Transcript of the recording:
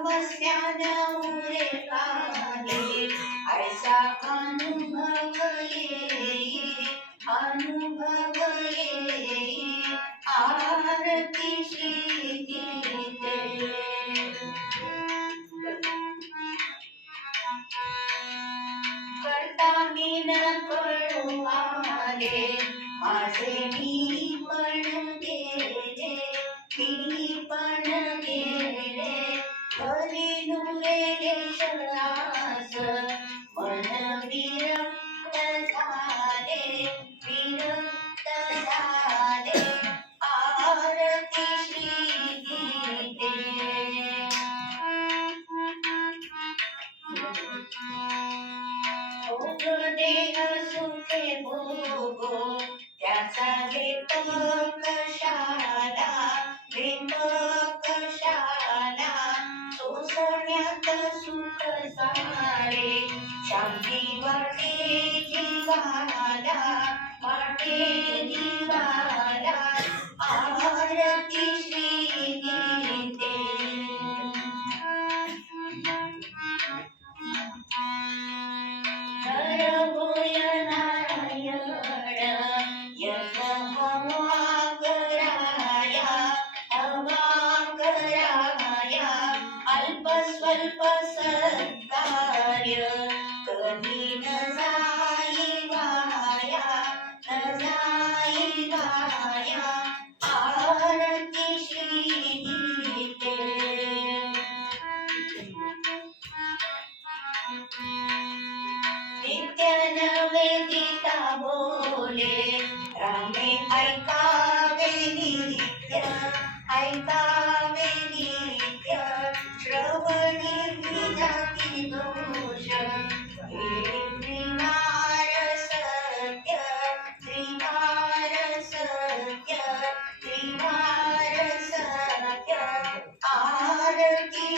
समस्या नवरे काने ऐसा अनुभव येई अनुभव येई आरती श्री करता मी न कळू आले माझे मी भोगो त्याचा घेत कशाला घेत कशाला सोसण्यात सुख सारे शांती वाटे जीवाला वाटे जीवाला नित्य नवेदिता बोले रामे ऐकावे नित्य ऐकावे नित्य श्रवणी जाती दोष। हे सत्य सत्य सत्य आरती